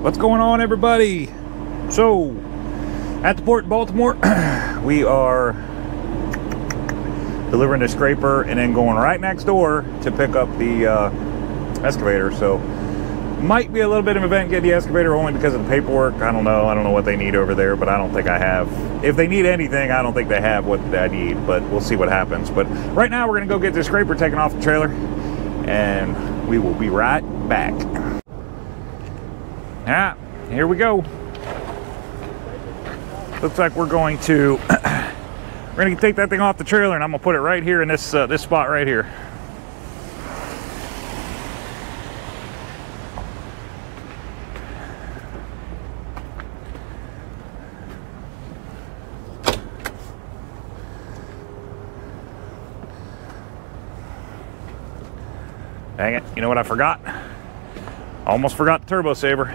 What's going on, everybody? So, at the port in Baltimore, we are delivering the scraper and then going right next door to pick up the excavator. So, might be a little bit of an event getting the excavator only because of the paperwork. I don't know what they need over there, but I don't think I have. If they need anything, I don't think they have what I need, but we'll see what happens. But right now, we're gonna go get the scraper taken off the trailer, and we will be right back. Yeah, here we go. Looks like we're going to take that thing off the trailer, and I'm gonna put it right here in this this spot right here. Dang it, you know what I forgot? Almost forgot the turbo saver.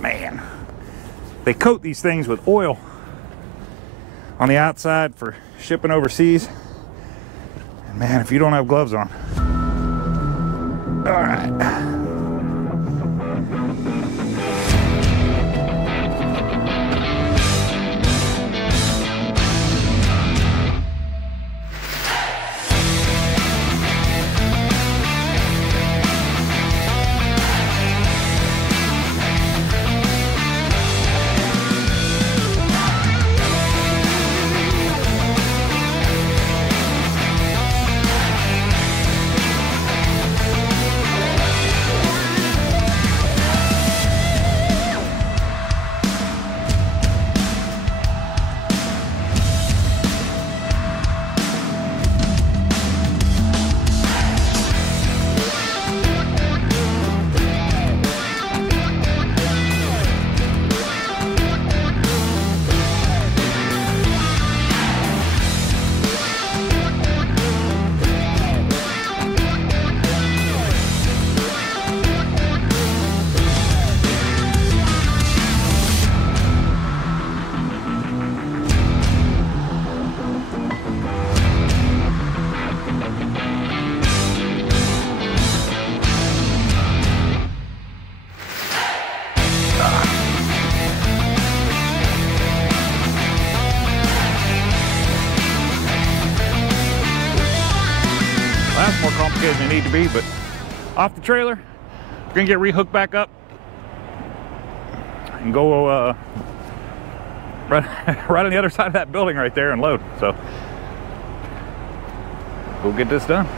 Man, they coat these things with oil on the outside for shipping overseas. And man, if you don't have gloves on. All right. That's more complicated than it need to be, but off the trailer, we're gonna get rehooked back up and go right on the other side of that building right there and load. So we'll get this done.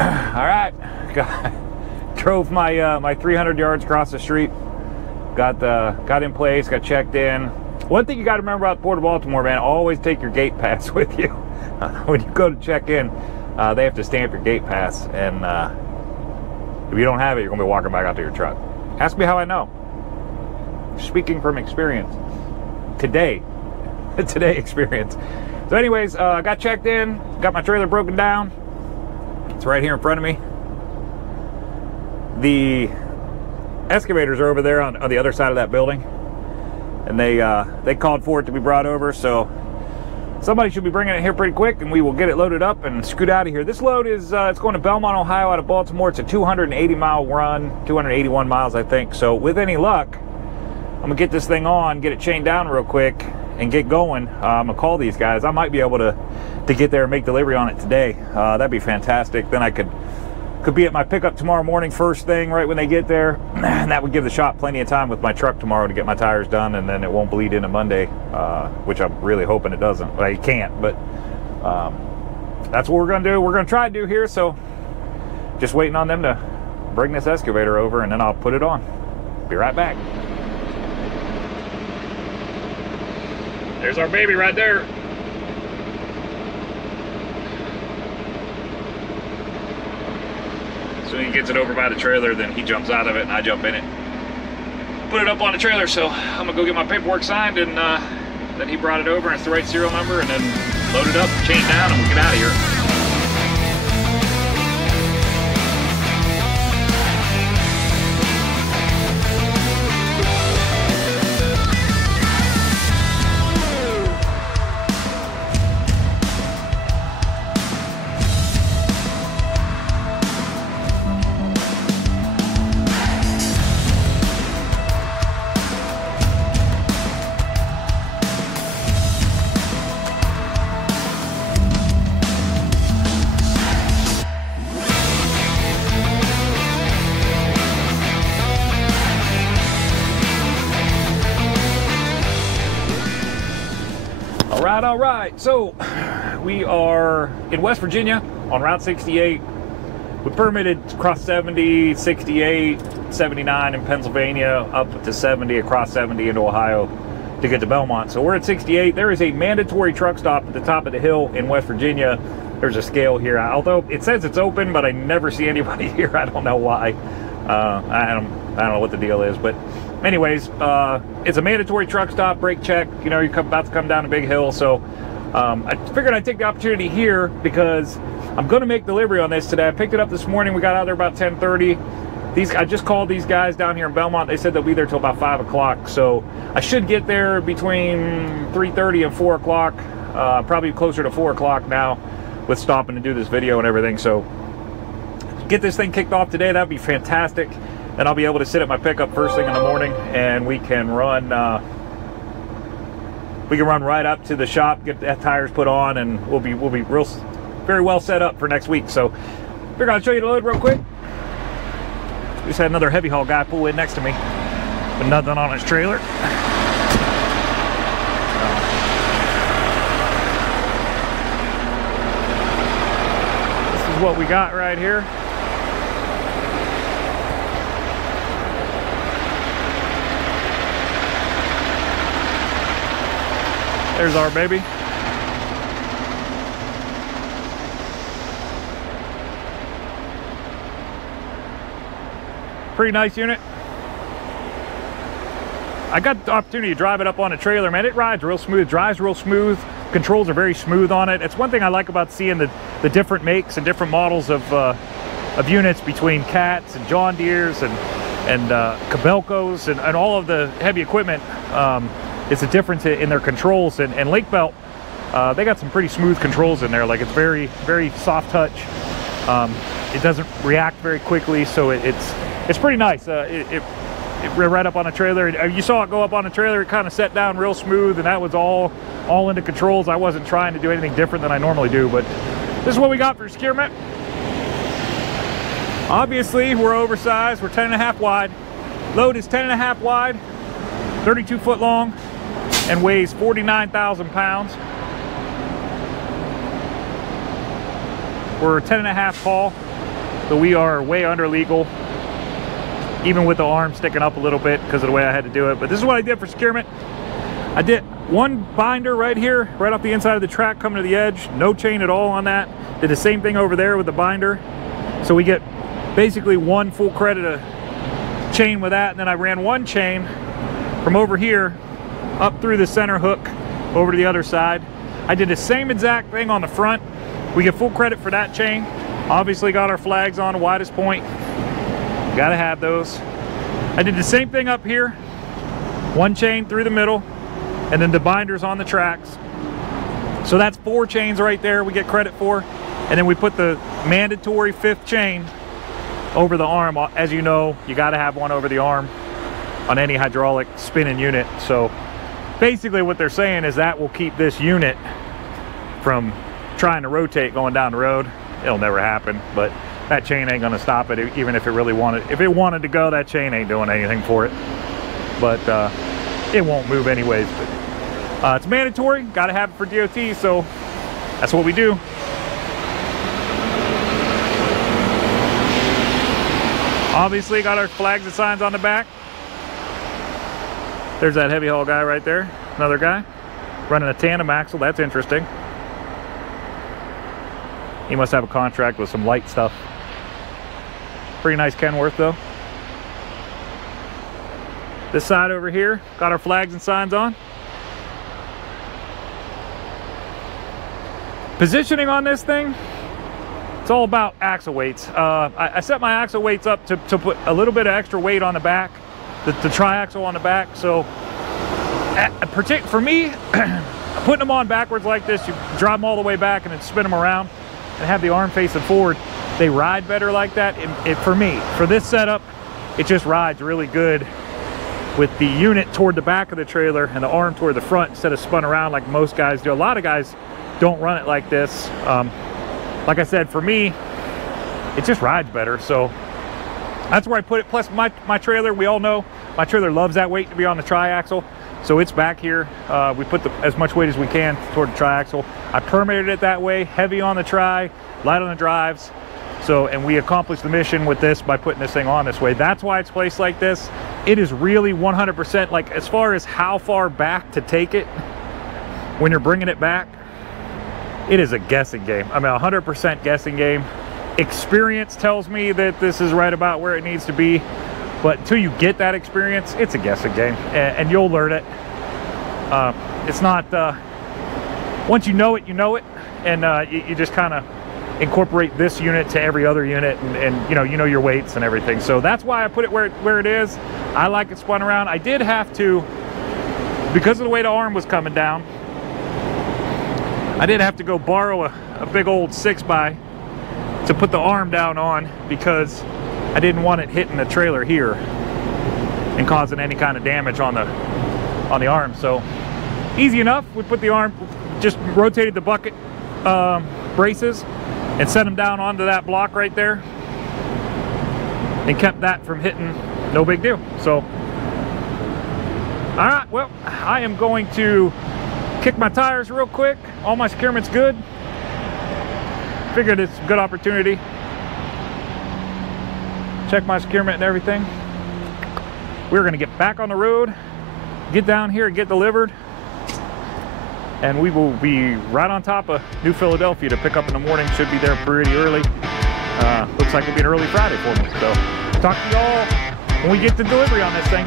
All right, drove my 300 yards across the street, got in place, got checked in. One thing you got to remember about the Port of Baltimore, man, always take your gate pass with you. When you go to check in, they have to stamp your gate pass, and if you don't have it, you're going to be walking back out to your truck. Ask me how I know. Speaking from experience. Today experience. So anyways, I got checked in, got my trailer broken down. It's right here in front of me. The excavators are over there on the other side of that building. And they called for it to be brought over, so somebody should be bringing it here pretty quick, and we will get it loaded up and scoot out of here. This load is it's going to Belmont, Ohio, out of Baltimore. It's a 280-mile run, 281 miles, I think. So with any luck, I'm gonna get this thing on, get it chained down real quick, and get going. I'm gonna call these guys. I might be able to get there and make delivery on it today. That'd be fantastic. Then I could be at my pickup tomorrow morning first thing right when they get there, and that would give the shop plenty of time with my truck tomorrow to get my tires done, and then it won't bleed into Monday, which I'm really hoping it doesn't. Well, it can't, but that's what we're gonna do. We're gonna try to do here, so just waiting on them to bring this excavator over, and then I'll put it on. Be right back. There's our baby right there. So he gets it over by the trailer, then he jumps out of it and I jump in it. Put it up on the trailer, so I'm gonna go get my paperwork signed, and then that he brought it over and it's the right serial number, and then load it up, chain down, and we'll get out of here. All right, so we are in West Virginia on Route 68. We permitted across 70, 68, 79 in Pennsylvania, up to 70 across 70 into Ohio to get to Belmont. So we're at 68. There is a mandatory truck stop at the top of the hill in West Virginia. There's a scale here, although it says it's open, but I never see anybody here. I don't know why. I don't know what the deal is, but anyways, it's a mandatory truck stop, brake check. You know, you're about to come down a big hill, so I figured I'd take the opportunity here because I'm going to make delivery on this today. I picked it up this morning. We got out there about 10:30. I just called these guys down here in Belmont. They said they'll be there till about 5 o'clock, so I should get there between 3:30 and 4 o'clock, probably closer to 4 o'clock now with stopping to do this video and everything. So get this thing kicked off today. That'd be fantastic. And I'll be able to sit at my pickup first thing in the morning, and we can run right up to the shop, get the tires put on, and we'll be very well set up for next week. So figured I'd show you the load real quick. We just had another heavy haul guy pull in next to me with nothing on his trailer. This is what we got right here. There's our baby. Pretty nice unit. I got the opportunity to drive it up on a trailer, man. It rides real smooth, drives real smooth. Controls are very smooth on it. It's one thing I like about seeing the different makes and different models of units between Cats and John Deere's and Cabelcos and all of the heavy equipment. It's a difference in their controls, and Lake Belt, they got some pretty smooth controls in there. Like, it's very, very soft touch. It doesn't react very quickly, so it's pretty nice. It right up on a trailer. You saw it go up on a trailer. It kind of set down real smooth, and that was all into controls. I wasn't trying to do anything different than I normally do, but this is what we got for securement. Obviously, we're oversized. We're 10.5 wide. Load is 10.5 wide, 32 foot long, and weighs 49,000 pounds. We're 10.5 tall, so we are way under legal, even with the arm sticking up a little bit because of the way I had to do it. But this is what I did for securement. I did one binder right here, right off the inside of the track coming to the edge. No chain at all on that. Did the same thing over there with the binder. So we get basically one full credit of chain with that. And then I ran one chain from over here up through the center hook over to the other side. I did the same exact thing on the front. We get full credit for that chain. Obviously got our flags on, widest point. Gotta have those. I did the same thing up here. One chain through the middle, and then the binders on the tracks. So that's 4 chains right there we get credit for. And then we put the mandatory 5th chain over the arm. As you know, you gotta have one over the arm on any hydraulic spinning unit. So basically what they're saying is that will keep this unit from trying to rotate going down the road. It'll never happen, but that chain ain't gonna stop it, even if it really wanted. If it wanted to go, that chain ain't doing anything for it. But it won't move anyways. But it's mandatory, gotta have it for DOT, so that's what we do. Obviously got our flags and signs on the back. There's that heavy haul guy right there, another guy running a tandem axle. That's interesting. He must have a contract with some light stuff. Pretty nice Kenworth though. This side over here, got our flags and signs on. Positioning on this thing, it's all about axle weights. I set my axle weights up to put a little bit of extra weight on the back, the triaxle on the back. So for me, putting them on backwards like this, you drive them all the way back and then spin them around and have the arm facing forward. They ride better like that. For me, for this setup, it just rides really good with the unit toward the back of the trailer and the arm toward the front instead of spun around like most guys do. A lot of guys don't run it like this. Like I said, for me, it just rides better. So that's where I put it. Plus my trailer, we all know my trailer loves that weight to be on the triaxle. So it's back here. We put as much weight as we can toward the triaxle. I permitted it that way, heavy on the tri, light on the drives. So, and we accomplished the mission with this by putting this thing on this way. That's why it's placed like this. It is really 100%, like as far as how far back to take it when you're bringing it back, it is a guessing game. I mean, 100% guessing game. Experience tells me that this is right about where it needs to be, but until you get that experience, it's a guessing game, and you'll learn it. It's not, once you know it, and you just kind of incorporate this unit to every other unit, and you know your weights and everything. So that's why I put it where it is. I like it spun around. I did have to, because of the way the arm was coming down, I did have to go borrow a big old 6x to put the arm down on, because I didn't want it hitting the trailer here and causing any kind of damage on the arm. So easy enough. We put the arm, just rotated the bucket braces and set them down onto that block right there and kept that from hitting. No big deal. So all right, well, I am going to kick my tires real quick. All my securement's good. Figured it's a good opportunity. Check my securement and everything. We're gonna get back on the road, get down here and get delivered, and we will be right on top of New Philadelphia to pick up in the morning. Should be there pretty early. Looks like it'll be an early Friday for me. So talk to y'all when we get the delivery on this thing.